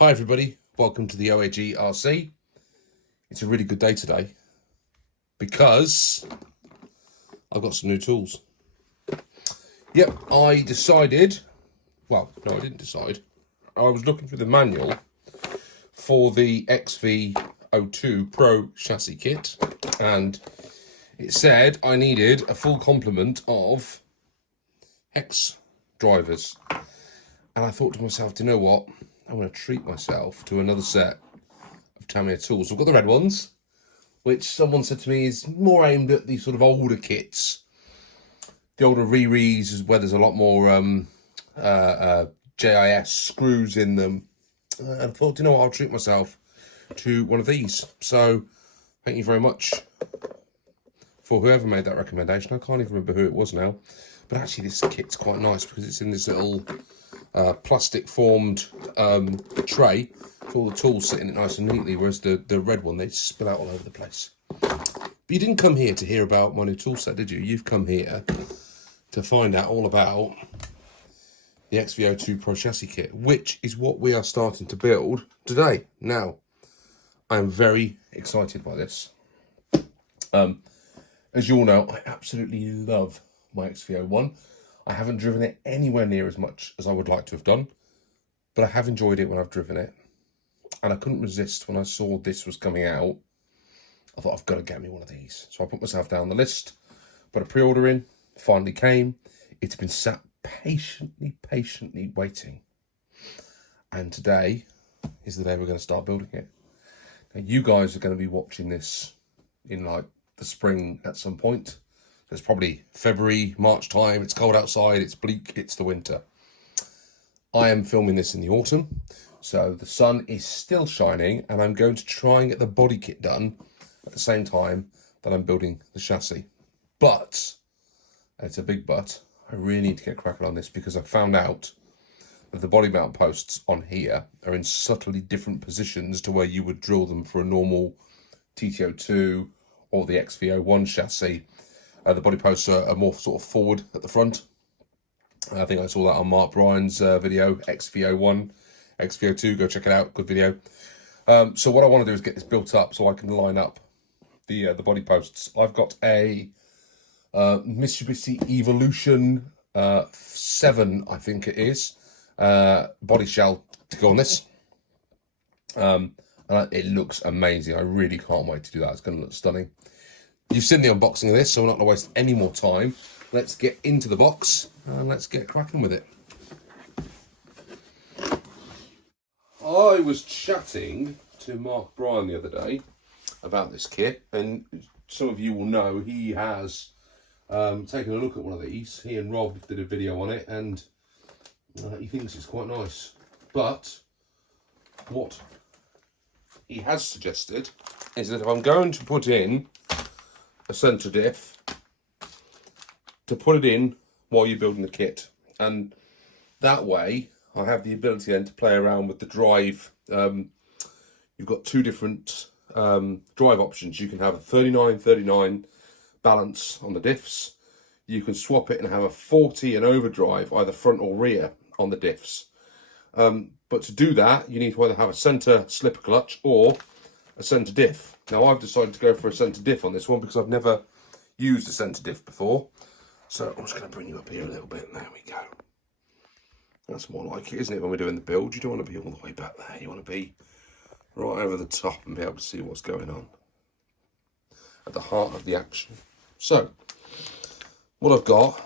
Hi everybody, welcome to the OAG RC. It's a really good day today because I've got some new tools. Yep, I decided, well, no I didn't decide. I was looking through the manual for the XV-02 Pro chassis kit and it said I needed a full complement of hex drivers. And I thought to myself, do you know what? I'm going to treat myself to another set of Tamiya tools. I've got the red ones, which someone said to me is more aimed at the sort of older kits. The older Riris, where there's a lot more JIS screws in them. And I thought, you know what, I'll treat myself to one of these. So, thank you very much for whoever made that recommendation. I can't even remember who it was now. But actually, this kit's quite nice because it's in this little plastic formed tray with all the tools sitting it nice and neatly, whereas the red one, they spill out all over the place. But you didn't come here to hear about my new tool set, did you? You've come here to find out all about the XV-02 Pro Chassis Kit, which is what we are starting to build today. Now, I am very excited by this. As you all know, I absolutely love my XV-01. I haven't driven it anywhere near as much as I would like to have done, but I have enjoyed it when I've driven it. And I couldn't resist when I saw this was coming out. I thought, I've got to get me one of these. So I put myself down the list, put a pre-order in, finally came. It's been sat patiently waiting. And today is the day we're going to start building it. Now, you guys are going to be watching this in like the spring at some point. It's probably February, March time. It's cold outside. It's bleak. It's the winter. I am filming this in the autumn. So the sun is still shining and I'm going to try and get the body kit done at the same time that I'm building the chassis. But, and it's a big but, I really need to get cracking on this because I found out that the body mount posts on here are in subtly different positions to where you would drill them for a normal TT02 or the XV-01 chassis. The body posts are more sort of forward at the front. I think I saw that on Mark Bryan's video, XV-01, XV-02, go check it out, good video. So what I want to do is get this built up so I can line up the body posts. I've got a Mitsubishi Evolution 7, I think it is, body shell to go on this. And it looks amazing. I really can't wait to do that. It's going to look stunning. You've seen the unboxing of this, so we're not going to waste any more time. Let's get into the box and let's get cracking with it. I was chatting to Mark Bryan the other day about this kit, and some of you will know he has taken a look at one of these. He and Rob did a video on it, and he thinks it's quite nice. But what he has suggested is that if I'm going to put in a centre diff, to put it in while you're building the kit, and that way I have the ability then to play around with the drive. You've got two different drive options. You can have a 39-39 balance on the diffs. You can swap it and have a 40 and overdrive either front or rear on the diffs. But to do that, you need to either have a centre slipper clutch or a centre diff. Now I've decided to go for a centre diff on this one because I've never used a centre diff before. So I'm just going to bring you up here a little bit. There we go. That's more like it, isn't it, when we're doing the build? You don't want to be all the way back there. You want to be right over the top and be able to see what's going on at the heart of the action. So what I've got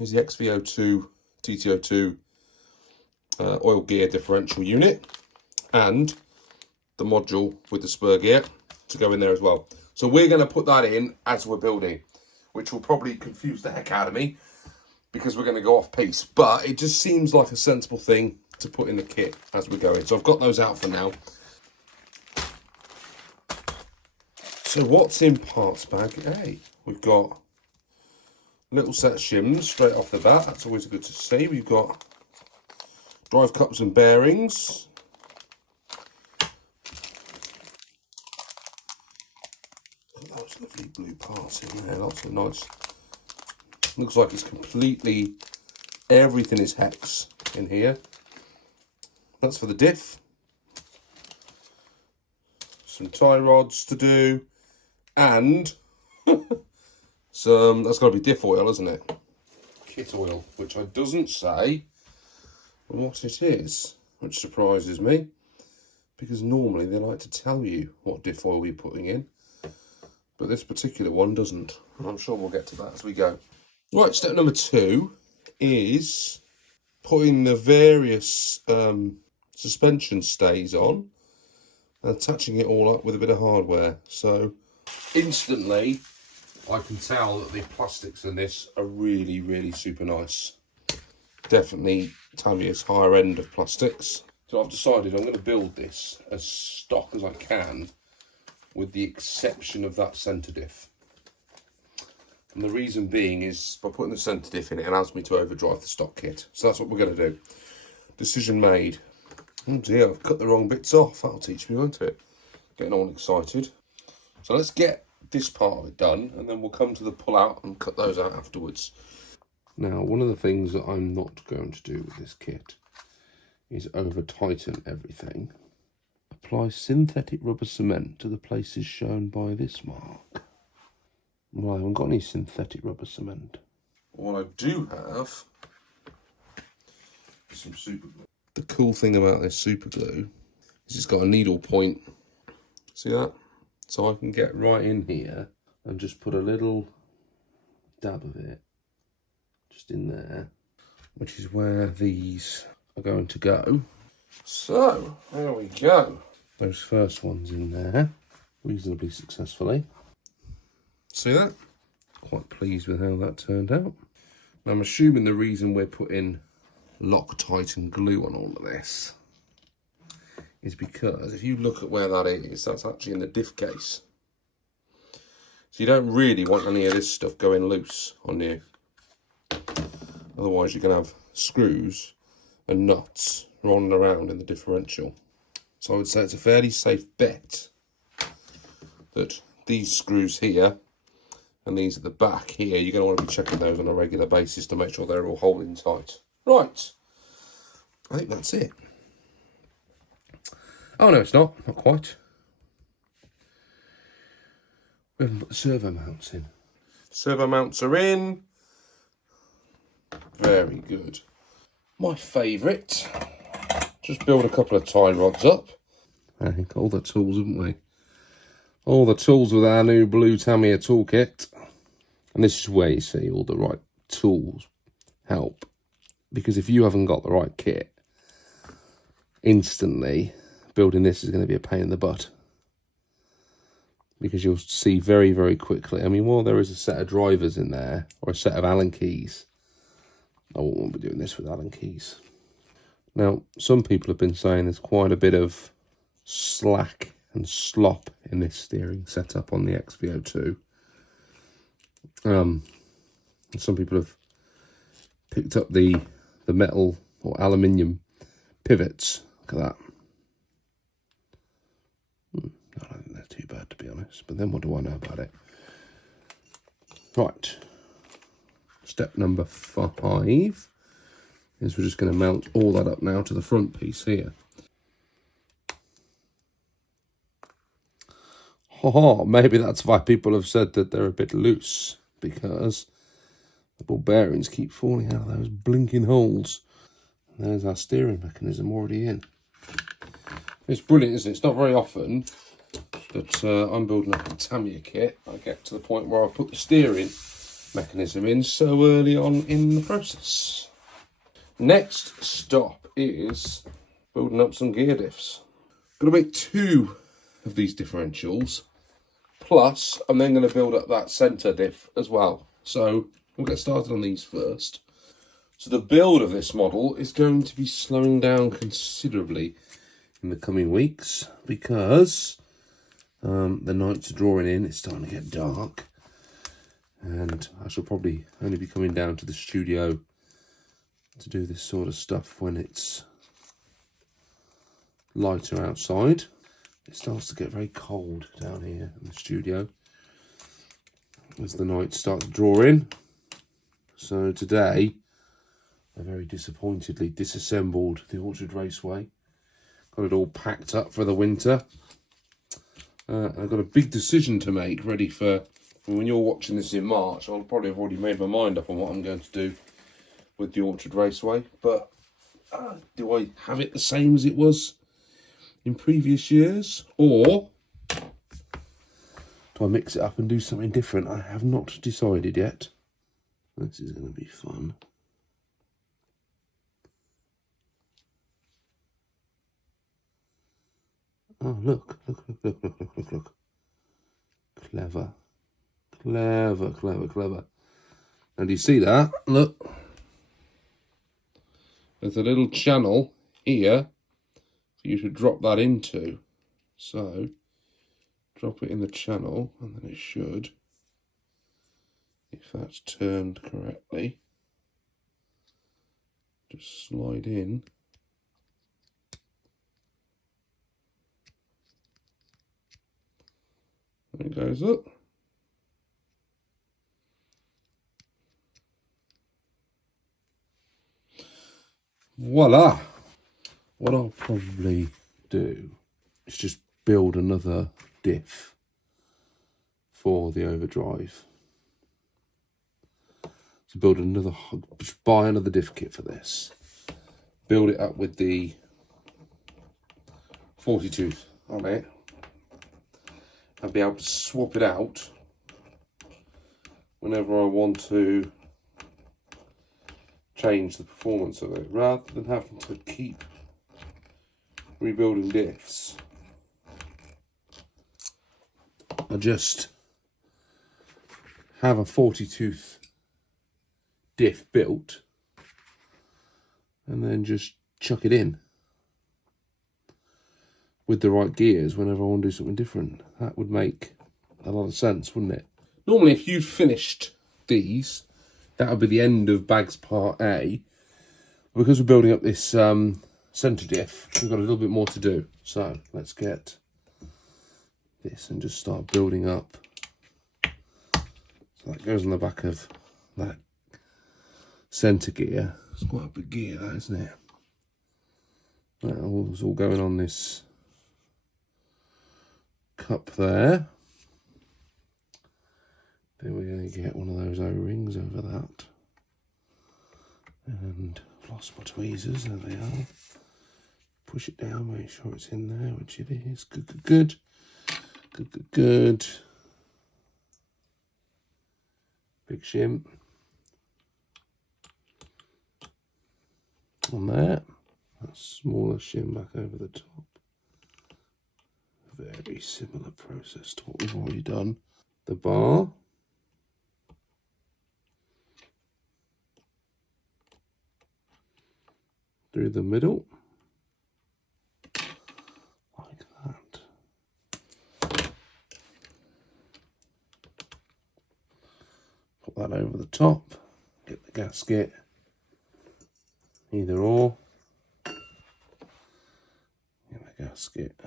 is the XV-02 TT02 oil gear differential unit and the module with the spur gear to go in there as well. So we're going to put that in as we're building, which will probably confuse the heck out of me because we're going to go off piece, but it just seems like a sensible thing to put in the kit as we're going. So I've got those out for now. So what's in parts bag A? We've got a little set of shims straight off the bat. That's always good to see. We've got drive cups and bearings. Those lovely blue parts in there, lots of nice. Looks like it's completely, everything is hex in here. That's for the diff. some tie rods to do, and that's got to be diff oil, isn't it? Kit oil, which I doesn't say what it is, which surprises me, because normally they like to tell you what diff oil we're putting in, but this particular one doesn't, and I'm sure we'll get to that as we go. Right, step number 2 is putting the various suspension stays on and attaching it all up with a bit of hardware. So instantly I can tell that the plastics in this are really, really super nice. Definitely Tamiya's higher end of plastics. So I've decided I'm going to build this as stock as I can, with the exception of that centre diff. And the reason being is by putting the centre diff in, it allows me to overdrive the stock kit. So that's what we're going to do. Decision made. Oh dear, I've cut the wrong bits off. That'll teach me, won't it? Getting all excited. So let's get this part of it done, and then we'll come to the pull out and cut those out afterwards. Now, one of the things that I'm not going to do with this kit is over tighten everything. Apply synthetic rubber cement to the places shown by this mark. Well, I haven't got any synthetic rubber cement. What I do have is some super glue. The cool thing about this super glue is it's got a needle point. See that? So I can get right in here and just put a little dab of it just in there, which is where these are going to go. So there we go. Those first ones in there reasonably successfully. See that? Quite pleased with how that turned out. Now, I'm assuming the reason we're putting Loctite and glue on all of this is because if you look at where that is, that's actually in the diff case. So you don't really want any of this stuff going loose on you. Otherwise you're going to have screws and nuts rolling around in the differential. So I would say it's a fairly safe bet that these screws here and these at the back here, you're going to want to be checking those on a regular basis to make sure they're all holding tight. Right, I think that's it. Oh no, it's not quite. We haven't put the servo mounts in. Servo mounts are in. Very good. My favourite, just build a couple of tie rods up. I think all the tools, haven't we? All the tools with our new blue Tamiya toolkit. And this is where you see all the right tools help. Because if you haven't got the right kit, instantly building this is going to be a pain in the butt. Because you'll see very, very quickly. I mean, while there is a set of drivers in there, or a set of Allen keys, I won't want to be doing this with Allen keys. Now, some people have been saying there's quite a bit of slack and slop in this steering setup on the XV-02. Some people have picked up the metal or aluminium pivots. Look at that. I don't think they're too bad, to be honest, but then what do I know about it? Right, step number 5 is we're just going to mount all that up now to the front piece here. Maybe that's why people have said that they're a bit loose, because the ball bearings keep falling out of those blinking holes. And there's our steering mechanism already in. It's brilliant, isn't it? It's not very often that I'm building up a Tamiya kit I get to the point where I put the steering mechanism in so early on in the process. Next stop is building up some gear diffs. Going to make 2 of these differentials, plus I'm then going to build up that centre diff as well. So we'll get started on these first. So the build of this model is going to be slowing down considerably in the coming weeks, because the nights are drawing in, it's starting to get dark, and I shall probably only be coming down to the studio to do this sort of stuff when it's lighter outside. It starts to get very cold down here in the studio as the nights start to draw in. So today I very disappointedly disassembled the Orchard Raceway. Got it all packed up for the winter. I've got a big decision to make, ready for when you're watching this in March. I'll probably have already made my mind up on what I'm going to do with the Orchard Raceway. But do I have it the same as it was in previous years, or do I mix it up and do something different? I have not decided yet. This is going to be fun. Oh, look. Clever. And do you see that? Look. There's a little channel here for you to drop that into. So, drop it in the channel, and then it should, if that's turned correctly, just slide in. And it goes up. Voila! What I'll probably do is just build another diff for the overdrive. So build another, just buy another diff kit for this. Build it up with the 42 on it. And be able to swap it out whenever I want to change the performance of it, rather than having to keep rebuilding diffs. I just have a 40-tooth diff built and then just chuck it in with the right gears whenever I want to do something different. That would make a lot of sense, wouldn't it? Normally, if you've finished these, that would be the end of bags part A. Because we're building up this centre diff, we've got a little bit more to do. So let's get this and just start building up. So that goes on the back of that centre gear. It's quite a big gear, that, isn't it? It's all going on this cup there. Then we're going to get one of those O-rings over that. And I've lost my tweezers, there they are. Push it down, make sure it's in there, which it is. Good. Big shim. On there. That smaller shim back over the top. Very similar process to what we've already done. The bar. Through the middle. Like that. Put that over the top. Get the gasket. Either or. Get the gasket.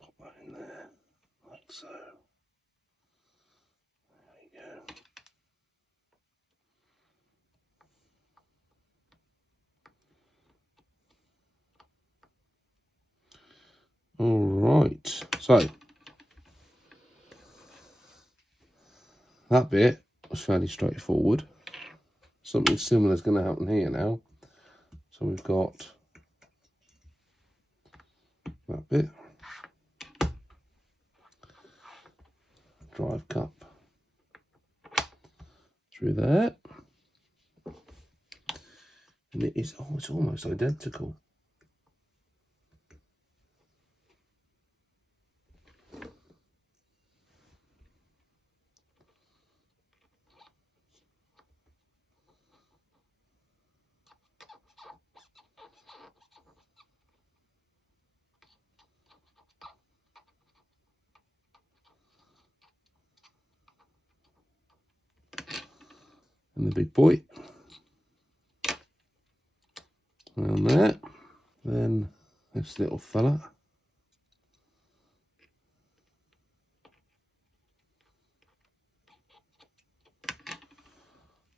Pop that in there. Like so. There you go. All right, so that bit was fairly straightforward. Something similar is going to happen here now. So we've got that bit, drive cup through there, and it is, oh, it's almost identical. And the big boy around there. Then this little fella.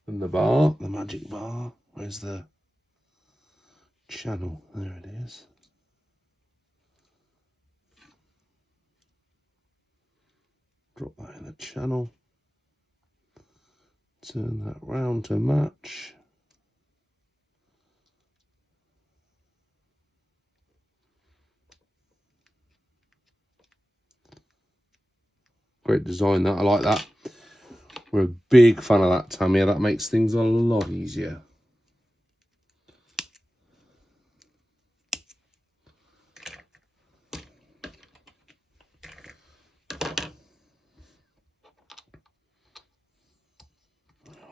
And the bar, the magic bar. Where's the channel? There it is. Drop that in the channel. Turn that round to match. Great design that, I like that. We're a big fan of that Tamiya. That makes things a lot easier.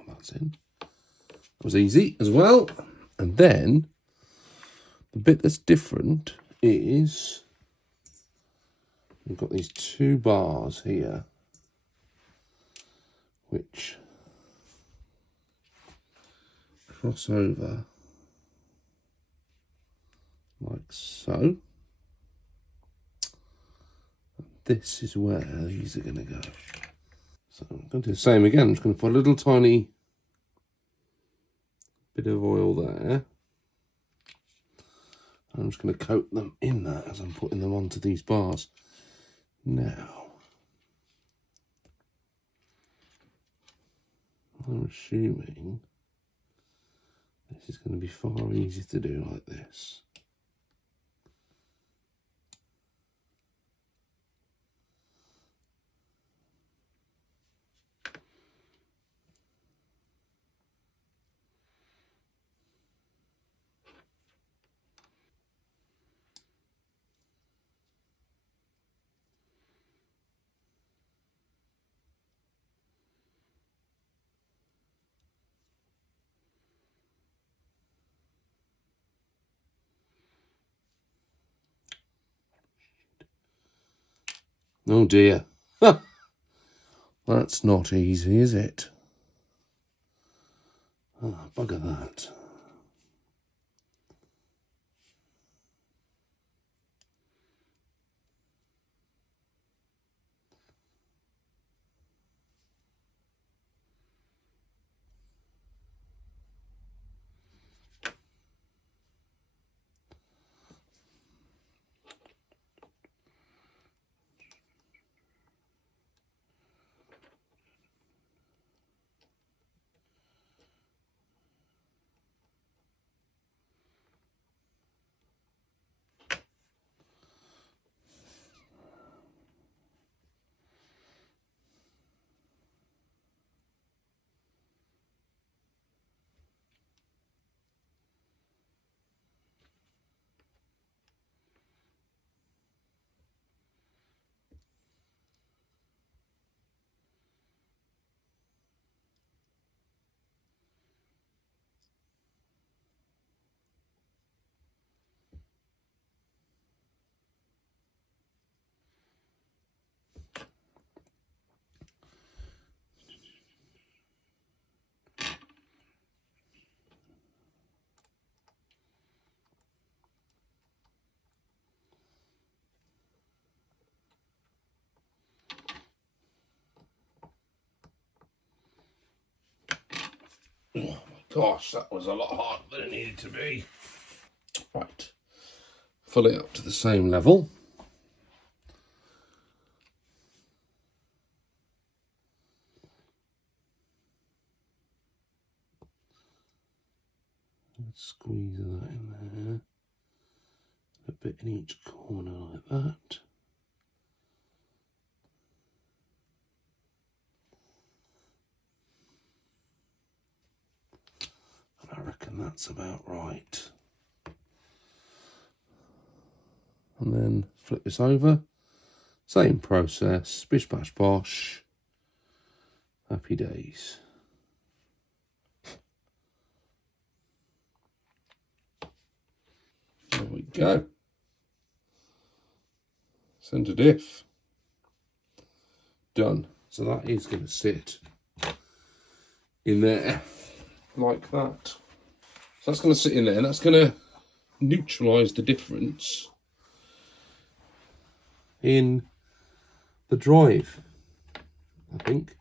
That's in. That was easy as well. And then the bit that's different is we've got these two bars here, which cross over like so. This is where these are going to go. So I'm going to do the same again. I'm just going to put a little tiny bit of oil there. I'm just going to coat them in that as I'm putting them onto these bars. Now, I'm assuming this is going to be far easier to do like this. Oh dear. That's not easy, is it? Oh, bugger that. Oh my gosh, that was a lot harder than it needed to be. Right, fill it up to the same level. Squeeze that in there. A bit in each corner like that. And I reckon that's about right. And then flip this over. Same process. Bish bash bosh. Happy days. There we go. Centre diff. Done. So that is going to sit in there like that. So that's going to sit in there, and that's going to neutralise the difference in the drive, I think,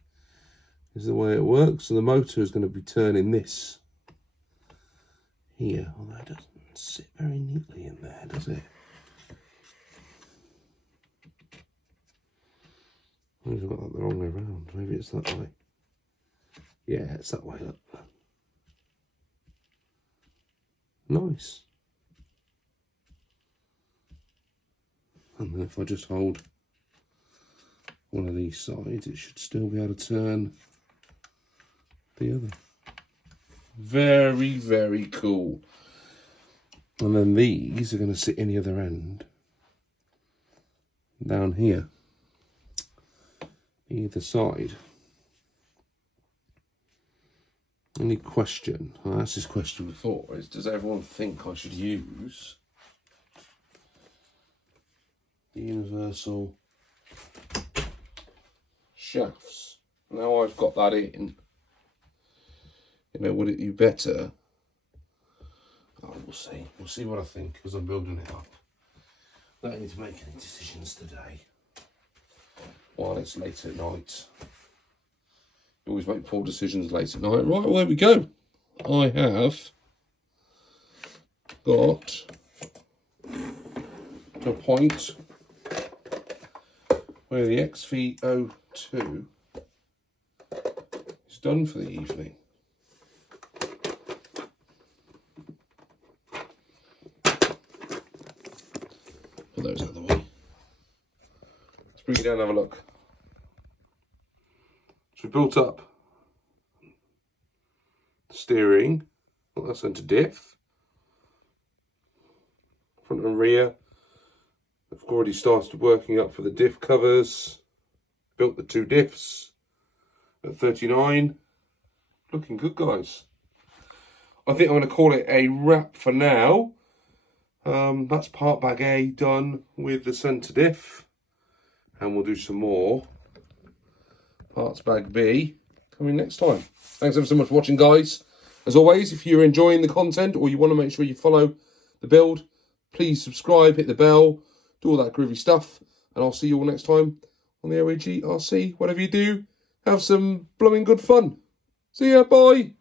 is the way it works. So the motor is going to be turning this here, although it doesn't sit very neatly in there, does it? Maybe I've got that the wrong way around. Maybe it's that way. Yeah, it's that way. Look. Nice. And then if I just hold one of these sides, it should still be able to turn the other. Very, very cool. And then these are going to sit in the other end, down here, either side. Only question, I asked this question before, is does everyone think I should use the universal shafts? Now I've got that in, you know, would it be better? Oh, we'll see. We'll see what I think as I'm building it up. I don't need to make any decisions today while it's late at night. You always make poor decisions late at night. Right, well, there we go. I have got to a point where the XV-02 is done for the evening. Put those out of the way. Let's bring it down and have a look. So we've built up the steering, got that centre diff, front and rear. I've already started working up for the diff covers, built the 2 diffs at 39. Looking good, guys. I think I'm going to call it a wrap for now. That's part bag A done with the centre diff, and we'll do some more parts bag B coming next time. Thanks ever so much for watching, guys. As always, if you're enjoying the content or you want to make sure you follow the build, please subscribe, hit the bell, do all that groovy stuff, and I'll see you all next time on the OAG RC. Whatever you do, have some blooming good fun. See ya, bye.